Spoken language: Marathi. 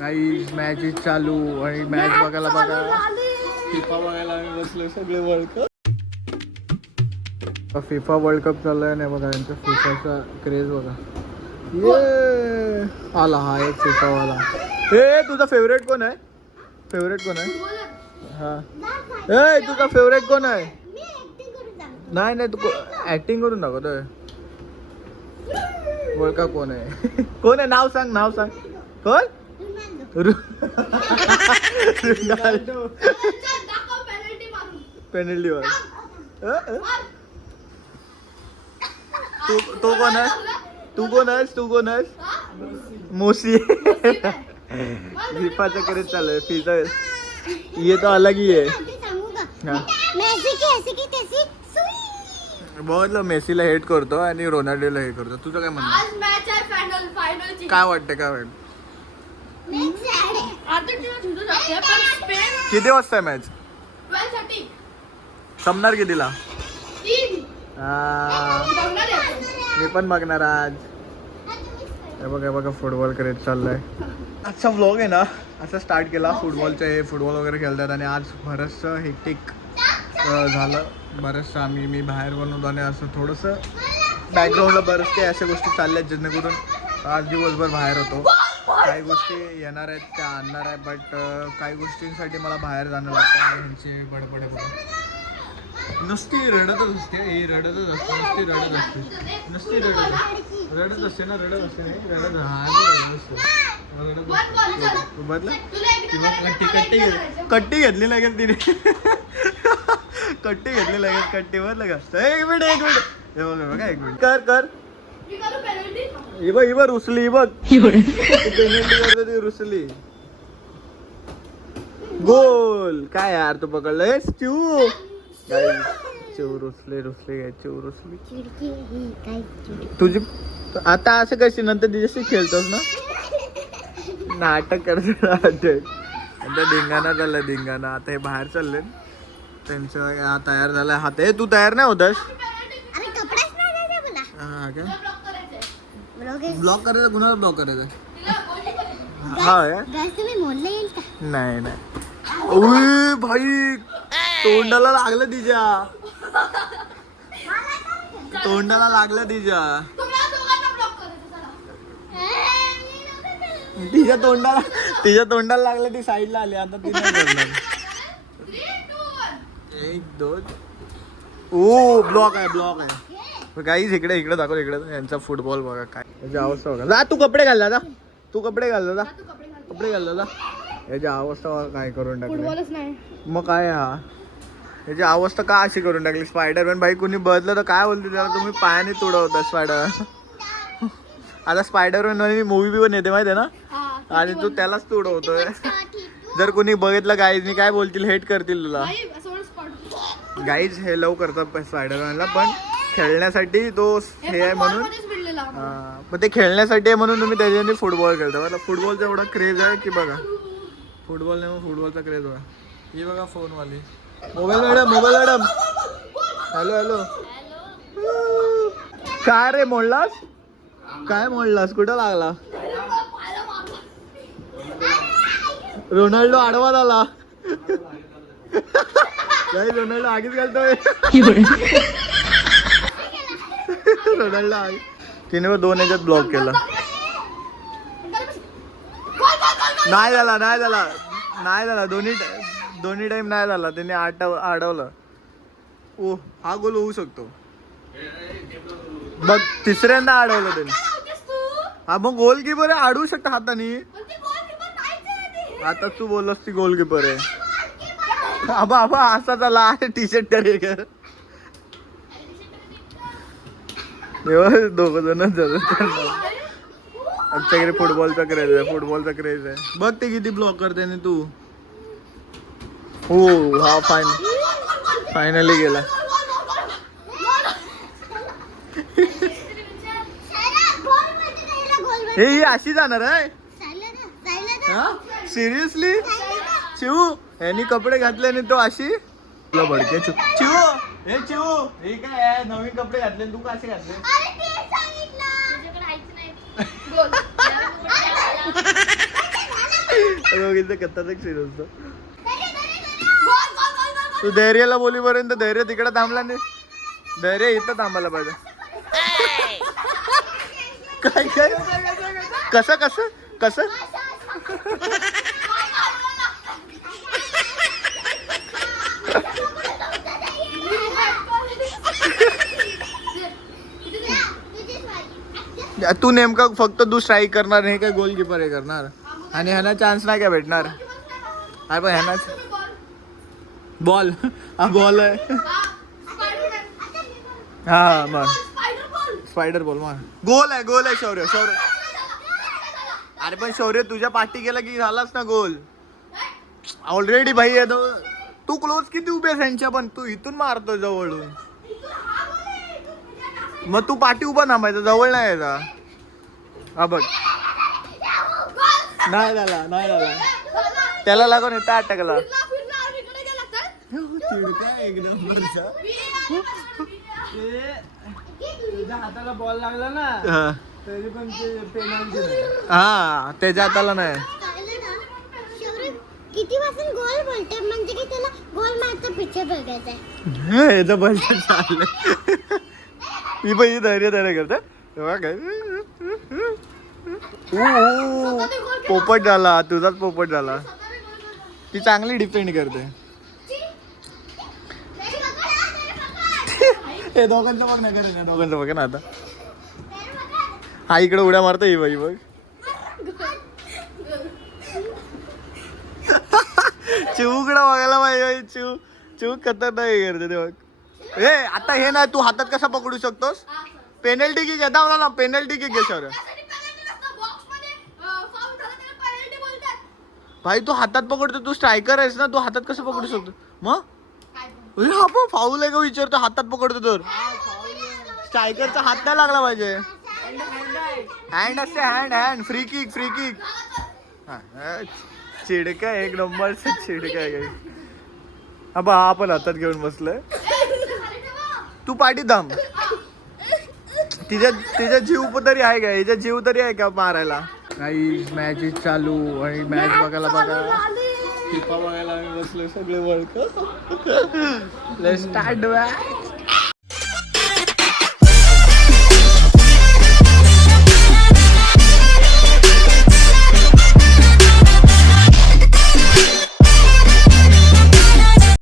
काही मॅचेस चालू आणि मॅच बघायला बघा फिफा बघायला आम्ही बसलो सगळे world cup. FIFA world cup चाललाय नाही बघा यांचा फिफाचा क्रेज बघा. ये आला हा एक फिफावाला. हे तुझा फेवरेट कोण आहे? फेवरेट कोण आहे? हा ए तुझा फेवरेट कोण आहे? नाही नाही तू ऍक्टिंग करून दाखवतोय. ओळखा कोण आहे? कोण आहे? नाव सांग नाव सांग. कोण? रोनाल्डो. पेनल्टी वर तो कोण आहे? तू कोण आहेस? तू कोण आहेस? मोसी. फिफाचा क्रेज चालू आहे. फिफा ये तो अलग ही है. बघितलं मेसीला हेट करतो आणि रोनाल्डोला हे करतो. तुझं काय म्हणणं? काय वाटतं काय वाटतं? किती वाजता आहे मॅच? संपणार कितीला? मी पण बघणार आज. हे बघा फुटबॉल क्रेज चाललाय. आजचा व्लॉग आहे ना असा स्टार्ट केला. फुटबॉलचं हे फुटबॉल वगैरे खेळतात आणि आज बरंचसं हेक्टिक झालं. बरंचसं मी बाहेर बनवतो आणि असं थोडंसं बॅकग्राऊंडला बरंच काही अशा गोष्टी चालल्या आहेत जेणेकरून आज दिवसभर बाहेर होतो. काही गोष्टी येणार आहेत त्या आणणार आहे बट काही गोष्टींसाठी मला बाहेर जाणं लागतं आणि ह्यांची बडबड बघा. नुसती रडतच असते. हे रडतच असते. नुसती रडत असते. नुसती रडत असते ना. रडत असते नाही रडत हा रडत असते. बदला किंवा कट्टी घेतली लगेच तिने. कट्टी घेतली लगेच. कट्टी बदला का? एक मिनिट हे बघा एक मिनिट कर ही बघ रुसली बघ. पेनल्टी करतो ती रुसली. गोल. काय यार तू पकडलंयस? चिव रुसली तुझी. आता असं कशी नंतर तिच्याशी खेळतोस ना? नाटक करतो नाटक. आता धिंगाणा आता हे बाहेर चालले. त्यांचं हा तयार झालाय. हात हे तू तयार नाही होतस? हा काय ब्लॉक करायचं? कुणाला ब्लॉक करायचं? हा नाही ओय भाई तोंडाला लागलं तिच्या. तिच्या तोंडाला लागलं. ती साईडला आली. आता ती नाही करणार. 1 2 ओ ब्लॉक आहे. गाईज इकडे दाखव. इकडे यांचा फुटबॉल बघा काय याची अवस्था बघा. जा तू कपडे घाल दादा. कपडे घाल दादा. याची अवस्था काय करून टाकली. मग काय हा याची अवस्था का अशी करून टाकली? स्पायडरमॅन भाई कुणी बदलं तर काय बोलते त्याला? तुम्ही पायाने तुडवता स्पायडर. आता स्पायडरमॅन मी मूवी पण येते माहिती आहे ना आणि तू त्यालाच तुडवतोय. जर कुणी बघितलं गाईजनी काय बोलतील? हेट करतील तुला. गाईज हे लव करतात स्पायडरमॅनला पण खेळण्यासाठी तो हे आहे म्हणून. पण ते खेळण्यासाठी आहे म्हणून तुम्ही त्याच्याने फुटबॉल खेळता. मला फुटबॉलचा एवढा क्रेज आहे की बघा. फुटबॉलचा क्रेज बघा. ही बघा फोनवाली. Mobile madam. हॅलो काय रे मोडलास? कुठं लागला? रोनाल्डो आडवा झाला. रोनाल्डो आगीच घालतोय. रोनाल्डो तिने 2 ह्याच्यात ब्लॉक केला. नाही झाला दोन्ही टाइम नाही झाला. त्याने अडवलं. ओ हा गोल होऊ शकतो बघ. तिसऱ्यांदा अडवलं त्याने. हा मग गोलकीपर आहे. अडवू शकता हाताने. आता तू बोललास ती गोलकीपर आहे. आबा असा झाला. टी शर्ट कर. दोघ जण आमच्याकडे फुटबॉलचा क्रेज आहे. बघ ते किती ब्लॉक करते ना तू. हो हा फायनली गेला. हे अशी जाणार आहे सिरियसली? चिवू यांनी कपडे घातले आणि तो अशी तुला भडके. चिवू हे काय नवीन कपडे घातले तू कसे घातले? दोघींचं खतरनाक सीन असतो. तू धैर्याला बोलीपर्यंत धैर्य तिकडे थांबला नाही. धैर्य इथं थांबायला पाहिजे. काय काय कसं कसं कसं तू नेमका फक्त तू स्ट्राईक करणार नाही काय गोलकीपर हे करणार आणि ह्यांना चान्स नाही काय भेटणार. अरे पण ह्यांना बॉल हा बॉल आहे. हा मग स्पायडर बॉल मग गोल आहे शौर्य. अरे पण शौर्य तुझ्या पाठी गेला की झालाच ना गोल ऑलरेडी भाई आहे तो. तू क्लोज किती उभे त्यांच्या पण तू इथून मारतो जवळून. मग तू पाठी उभा थांबायचा जवळ नाही यायचा. हा बघ नाही झाला त्याला लागून येतं अटॅकला. एकदम तुझ्या हाताला बॉल लागला ना तरी पण ते पेनल्टी. हा त्याच्या हाताला नाही. किती वाजून गोल बोलते म्हणजे की त्याला गोल मारता पिक्चर बघायचा याचा बजेट चाललंय. मी पण धैर्य करते तेव्हा काय पोपट झाला तुझाच पोपट झाला. ती चांगली डिपेंड करते. हे दोघांचं बघ ना करे ना दोघांचं बघ ना आता. हा इकडे उड्या मारता ही बाई बघ. चिवकडं बघायला पाहिजे. चिव खतरनाक करते ते बघ. हे आता हे ना तू हातात कसा पकडू शकतोस. पेनल्टी किक येता ना पेनल्टी किक घे शौर्य. भाई तू हातात पकडतो तू स्ट्रायकर आहेस ना तू हातात कसं पकडू शकतो मग. हा पण फाऊल आहे का विचारतो हातात पकडतो तर. स्ट्रायकरचा हात नाही लागला पाहिजे. हँड असते हँड फ्री किक चिडका एक नंबरचा चिडका आहे. हा आपण हातात घेऊन बसलोय. तू पाठी थांब. तिच्या जीव तरी आहे का हिच्या जीव तरी आहे का मारायला. काही मॅचेस चालू आणि मॅच बघायला बघा फिफा बघायला आम्ही बसलो सगळे वर्ल्ड कप. Let's start.